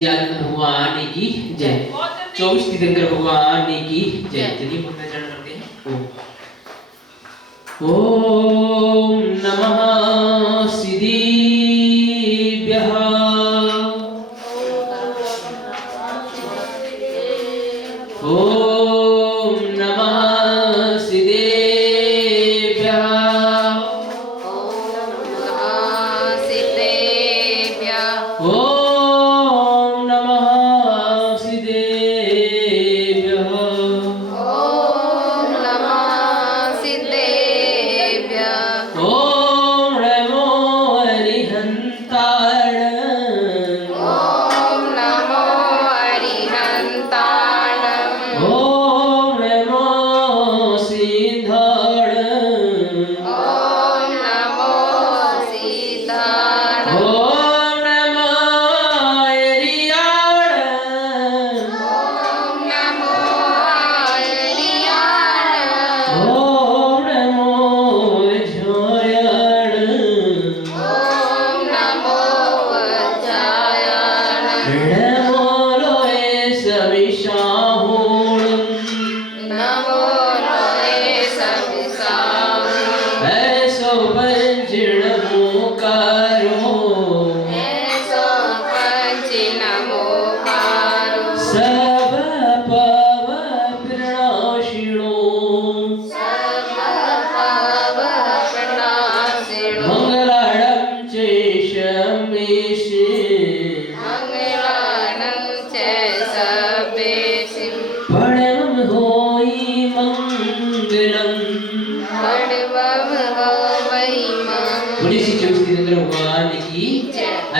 भगवान की जय। 24 तीर्थंकर भगवान की जय। चलिए मंगलाचरण करते हैं। ओम नमः सिद्धिभ्यः। ओम नमः सिद्धिभ्यः।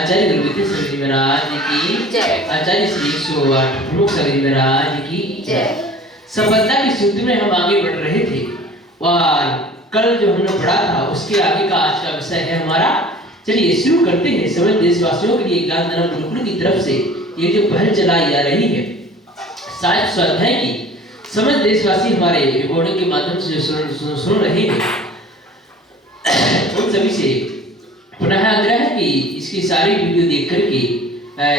आचार्य गुरुविद्या सरस्वती महाराज की जय। आचार्य श्री 108 प्रमुख सरस्वती महाराज की जय। सफलता के सूत्र में हम आगे बढ़ रहे थे और कल जो हमने पढ़ा था उसके आगे का आज का विषय है हमारा। चलिए शुरू करते हैं। समस्त देशवासियों के लिए ज्ञानदान गुरुकुल की तरफ से ये जो पहल चलाई जा रही है साहित्य स्वाध्याय की, समस्त देशवासी हमारे रिकॉर्डिंग के माध्यम से जो सुन रहे हैं उन सभी से पुनः आग्रह है कि इसकी सारी वीडियो देख करके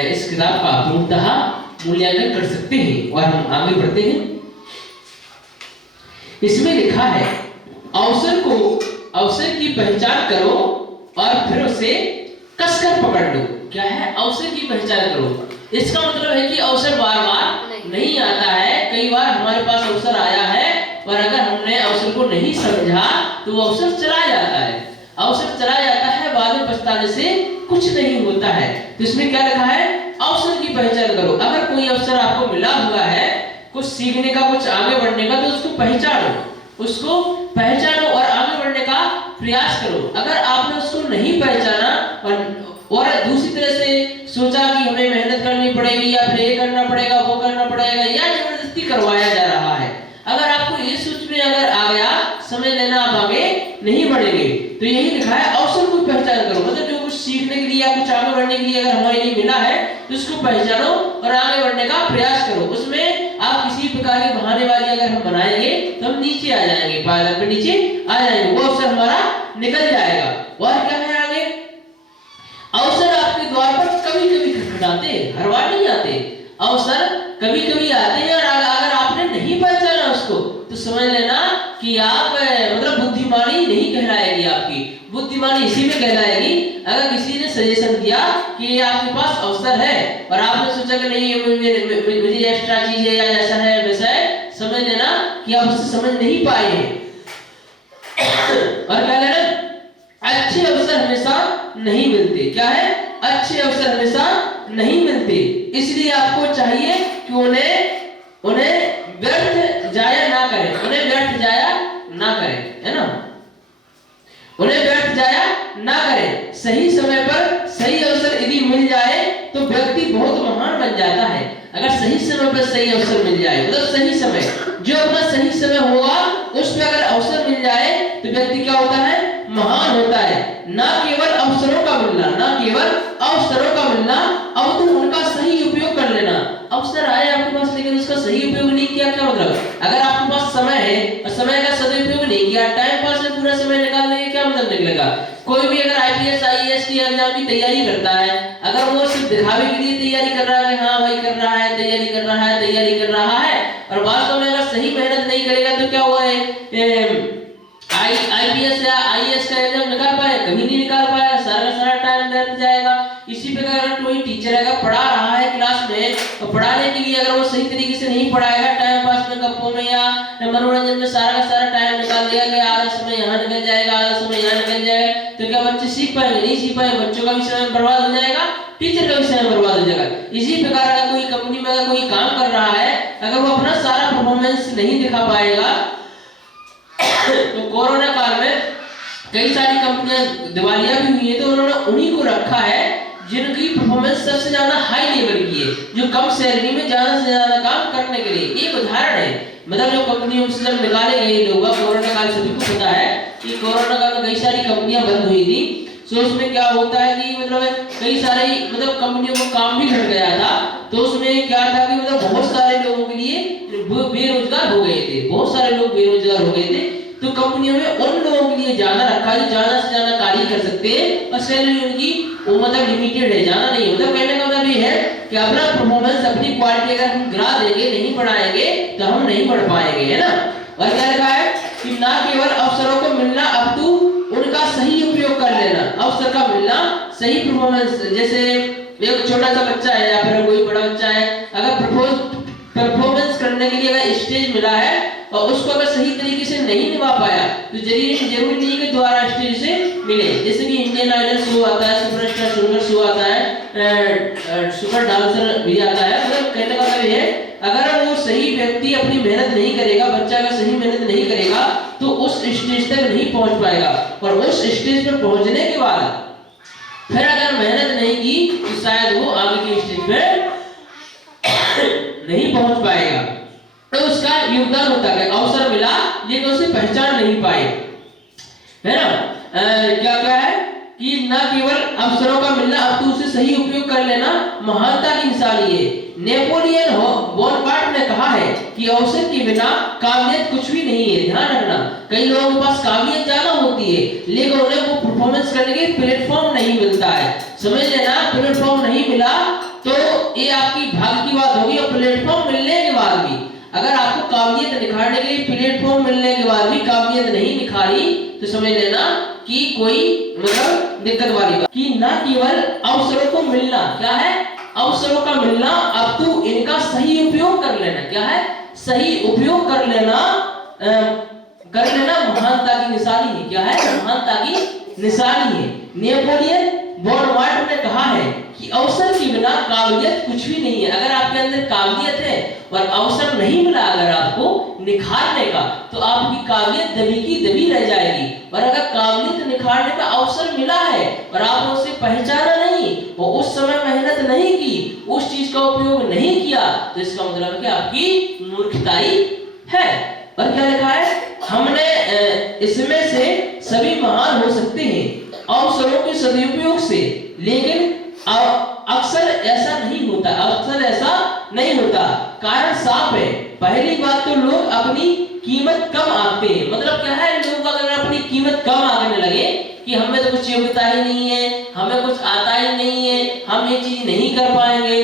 इस किताब का पूर्णतः मूल्यांकन कर सकते हैं और हम आगे बढ़ते हैं। इसमें लिखा है अवसर की पहचान करो और फिर उसे कसकर पकड़ लो। क्या है? अवसर की पहचान करो। इसका मतलब है कि अवसर बार बार नहीं आता है। कई बार हमारे पास अवसर आया है और अगर हमने अवसर को नहीं समझा तो वो अवसर चला जाता है। अवसर चला जाता है, बाद में पछताने से कुछ नहीं होता है। तो इसमें क्या लिखा है? अवसर की पहचान करो। अगर कोई अवसर आपको मिला हुआ है कुछ सीखने का, कुछ आगे बढ़ने का, तो उसको पहचानो और आगे बढ़ने का प्रयास करो। अगर आपने उसको नहीं पहचाना और दूसरी तरह से सोचा कि हमें मेहनत करनी पड़ेगी या फिर ये करना पड़ेगा वो करना पड़ेगा या जबरदस्ती करवाया जा रहा है, अगर आपको ये सोच में अगर आ गया समझ लेना आप आगे नहीं बढ़ेंगे। तो यही लिखा है अवसर को पहचान करो। मतलब जो कुछ सीखने के लिए या कुछ आगे बढ़ने के लिए अगर हमारे लिए मिला है तो उसको पहचानो और आगे बढ़ने का प्रयास करो। उसमें आप किसी प्रकार की बहानेबाजी अगर हम बनाएंगे तो हम नीचे आ जाएंगे, पायदान पे नीचे आ जाएंगे, वो अवसर हमारा निकल जाएगा। और क्या है आगे? अवसर आपके द्वार पर कभी कभी खटखटाते, हर बार नहीं आते। अवसर कभी कभी आते हैं और अगर आपने नहीं पहचाना उसको तो समझ लेना कि आप मतलब बुद्धिमानी नहीं कहलाएगी। आपकी बुद्धिमानी इसी में कहलाएगी अगर किसी ने सजेशन दिया कि आपके पास अवसर है और आपने सोचा कि नहीं मुझे एक्स्ट्रा चीज है या ऐसा है वैसा है, समझ लेना कि आप उससे समझ नहीं पाए हैं। और क्या लेना? अच्छे अवसर हमेशा नहीं मिलते। क्या है? अच्छे अवसर हमेशा नहीं मिलते। इसलिए आपको चाहिए कि उन्हें व्यर्थ जाया ना करें, है ना? उन्हें व्यर्थ जाया ना करें। सही समय पर सही अवसर यदि मिल जाए तो व्यक्ति बहुत महान बन जाता है। अगर सही समय पर सही अवसर मिल जाए, मतलब सही समय जो अपना सही समय होगा उस पर अगर अवसर मिल जाए तो व्यक्ति क्या होता है? महान होता है। ना केवल अवसरों का मिलना, अब तो उनका सही उपयोग कर लेना। अवसर आए आपके पास लेकिन उसका सही उपयोग नहीं किया, क्या मतलब? अगर आपके पास समय है और समय का सदुपयोग नहीं किया, टाइम पास में पूरा समय निकालने का क्या मतलब निकलेगा? कोई भी अगर आईपीएस आईएएस की एग्जाम की तैयारी करता है, अगर वो सिर्फ दिखावे के लिए तैयारी कर रहा है कि हाँ भाई कर रहा है, तैयारी कर रहा है, तैयारी कर रहा है, और वास्तव में अगर सही मेहनत नहीं करेगा तो क्या हुआ है, आईपीएस या आईएएस का एग्जाम निकाल पाए, कभी नहीं निकाल पाया, सारा सारा टाइम लग जाएगा। इसी प्रकार अगर कोई टीचर अगर पढ़ा रहा है क्लास में, तो पढ़ाने के लिए अगर वो सही तरीके से नहीं पढ़ाएगा, टाइम पास में, गप्पों में या मनोरंजन में सारा का सारा टाइम निकाल देगा कि आधा समय यहाँ निकल जाएगा, आधा समय यहाँ निकल जाएगा, तो क्या बच्चे सीख पाएंगे? नहीं सीख पाएंगे, बच्चों का भी समय बर्बाद हो जाएगा, टीचर का भी समय बर्बाद हो जाएगा। इसी प्रकार अगर कोई कंपनी में अगर कोई काम कर रहा है, अगर वो अपना सारा परफॉर्मेंस नहीं दिखा पाएगा, तो कोरोना काल में कई सारी कंपनियां दिवालिया भी हुई है, तो उन्होंने उन्हीं को रखा है जिनकी परफॉर्मेंस सबसे ज्यादा हाई लेवल की है, जो कम सैलरी में ज्यादा से ज्यादा काम करने के लिए। एक उदाहरण है, मतलब जो कंपनियों से जब निकाले गए लोग, कोरोना काल सभी को पता है कि कोरोना काल में कई सारी कंपनियां बंद हुई थी। तो उसमें क्या होता है कि मतलब कई सारी मतलब कंपनियों को काम भी घट गया था, तो उसमें क्या था कि मतलब बहुत सारे लोगों के लिए बेरोजगार हो गए थे, बहुत सारे लोग बेरोजगार हो गए थे। तो कंपनियों में उन लोगों के लिए ज्यादा रखा जो ज्यादा से ज्यादा कार्य कर सकते हैं, और सैलरी उनकी वो मतलब लिमिटेड है, ज्यादा नहीं है। मतलब कहने का मतलब ये है कि अपना परफॉर्मेंस, अपनी क्वालिटी अगर हम गिरा देंगे, नहीं बढ़ाएंगे, तो हम नहीं बढ़ पाएंगे, है ना। और क्या लिखा है कि ना केवल अवसरों को मिलना, अब तू उनका सही उपयोग कर लेना। अवसर का मिलना, सही परफॉर्मेंस, जैसे एक छोटा सा बच्चा है या फिर कोई बड़ा बच्चा है, अगर परफॉर्मेंस करने के लिए अगर स्टेज मिला है और उसको अगर सही तरीके से नहीं निभा पाया, तो जरूरी नहीं कि दोबारा स्टेज से मिले। जैसे कि इंडियन आइडल शो आता है, सुपरस्टार सिंगर शो आता है, सुपर डांसर भी आता है। मतलब कहने का मतलब ये है, अगर वो सही व्यक्ति अपनी मेहनत नहीं करेगा, बच्चा अगर सही मेहनत नहीं करेगा, तो उस स्टेज तक नहीं पहुंच पाएगा, और उस स्टेज पर पहुंचने के बाद फिर अगर मेहनत नहीं की, तो शायद वो आगे की स्टेज पे नहीं पहुंच पाएगा। तो उसका योगदान होता है, अवसर मिला लेकिन उसे पहचान नहीं पाए, है ना। क्या क्या है कि न केवल अवसरों का मिलना, अब तो उसे सही उपयोग कर लेना महानता की निशानी है। नेपोलियन बोनापार्ट ने कहा है कि अवसर के बिना काबिलियत कुछ भी नहीं है। ध्यान रखना, कई लोगों के पास काबिलियत ज्यादा होती है, लेकिन उन्हें वो परफॉर्मेंस करने के प्लेटफॉर्म नहीं मिलता है। समझ लेना, प्लेटफॉर्म नहीं मिला तो ये आपकी भाग्य की बात होगी। और प्लेटफॉर्म मिलने के बाद भी अगर आपको काबिलियत निखारने के लिए प्लेटफॉर्म मिलने के बाद भी काबिलियत नहीं निखारी, तो समझ लेना कि कोई मतलब दिक्कत वाली बात। कि ना केवल अवसरों को मिलना, क्या है, अवसरों का मिलना, अब तू इनका सही उपयोग कर लेना। क्या है, सही उपयोग कर लेना, महानता की निशानी है। क्या है, महानता की निशानी है। नेपोलियन बोनापार्ट ने कहा है कि अवसर के बिना काबिलियत कुछ भी नहीं है। अगर आपके अंदर काबिलियत है और अवसर नहीं मिला अगर आपको निखारने का, तो आपकी काबिलियत दबी की दबी रह जाएगी। और अगर काबिलियत निखारने का अवसर मिला है और आपने उसे पहचाना नहीं, और उस समय मेहनत नहीं की, उस चीज का उपयोग नहीं किया, तो इसका मतलब है कि आपकी मूर्खताई है। और क्या लिखा है, हमने इसमें से सभी महान हो सकते हैं अवसरों के सदुपयोग से, लेकिन अक्सर ऐसा नहीं होता, अक्सर ऐसा नहीं होता। कारण साफ है, पहली बात तो लोग अपनी कीमत कम आंकते हैं। मतलब क्या है, लोग अगर अपनी कीमत कम आंकने लगे कि हमें तो कुछ योग्यता ही नहीं है, हमें कुछ आता ही नहीं है, हम ये चीज नहीं कर पाएंगे,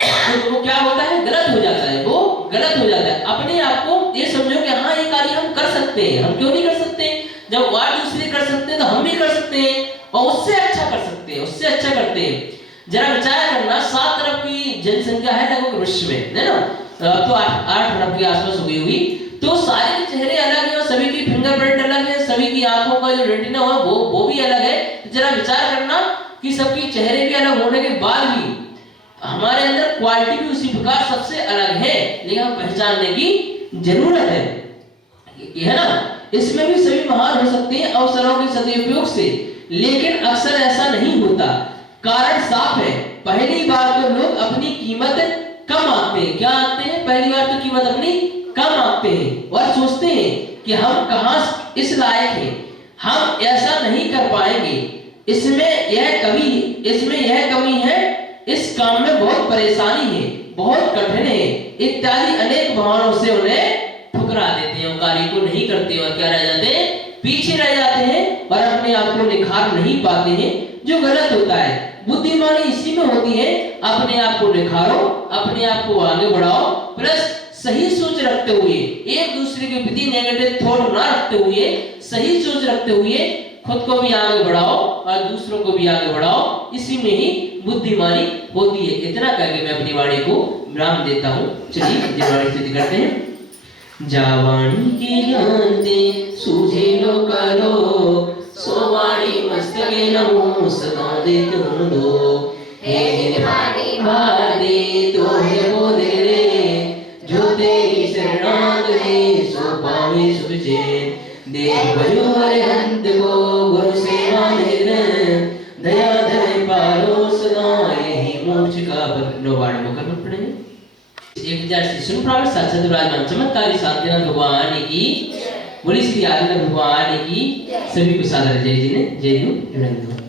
तो वो क्या होता है, गलत हो जाता है, वो गलत हो जाता है। अपने आप को ये समझो कि हाँ ये कार्य हम कर सकते हैं, हम क्यों नहीं कर सकते, जब और दूसरे कर सकते हैं तो हम भी कर सकते हैं, और उससे अच्छा कर सकते हैं, उससे अच्छा करते हैं। जरा विचार करना, 7 अरब की जनसंख्या है लगभग विश्व में, है ना, तो 8 अरब के आसपास हो गई हुई, तो सारे के चेहरे अलग हैं, सभी की फिंगरप्रिंट अलग है, सभी की आंखों का जो रेटिना हो वो भी अलग है। जरा विचार करना कि सबके चेहरे भी अलग होने के बाद भी हमारे अंदर क्वालिटी भी उसी प्रकार सबसे अलग है, लेकिन हम पहचानने की जरूरत है ना। इसमें भी सभी महान हो सकते हैं अवसरों के सदुपयोग से, लेकिन अक्सर ऐसा नहीं होता। कारण साफ है, पहली बार तो लोग अपनी कीमत कम आंकते हैं। क्या आंकते हैं, पहली बार तो कीमत अपनी कम आंकते हैं और सोचते हैं कि हम कहां इस लायक हैं, हम ऐसा नहीं कर पाएंगे, इसमें यह कमी है, इस काम में बहुत परेशानी है, बहुत कठिन है, इत्यादि अनेक बहानों से उन्हें ठुकरा देते हैं, कार्य को नहीं करते और क्या रह जाते हैं, पीछे रह जाते हैं और अपने आप को निखार नहीं पाते हैं, जो गलत होता है। बुद्धिमानी इसी में होती है, अपने आप को निखारो, अपने आप को आगे बढ़ाओ, प्लस सही सोच रखते हुए, एक दूसरे के प्रति नेगेटिव थॉट ना रखते हुए, सही सोच रखते हुए खुद को भी आगे बढ़ाओ और दूसरों को भी आगे बढ़ाओ। इसी में ही बुद्धिमानी होती है। इतना करके मैं अपनी वाणी को विराम देता हूँ। चलिए बुद्धिमानी स्तुति करते हैं। जावाणी के ज्ञान दे सूझे लोकालो, सो वाणी मस्तके नमो सदा दे तुम दो। हे निर्वाणी भादे तो है बोले रे, जो तेरी शरणागति सो पावे सुख चैन। देव भजो अरिहंत को गुरु सेवा निरंतर, दया धरे पारो सदा यही मोक्ष का पथ। नो वाणी मुख में पढ़ेंगे। 1000 सुन प्राप्त साक्षात विराजमान चमत्कारी शांतिनाथ भगवान की, बोली श्री आदिनाथ भगवान की। सभी को सादर जय जी ने जय हिंद।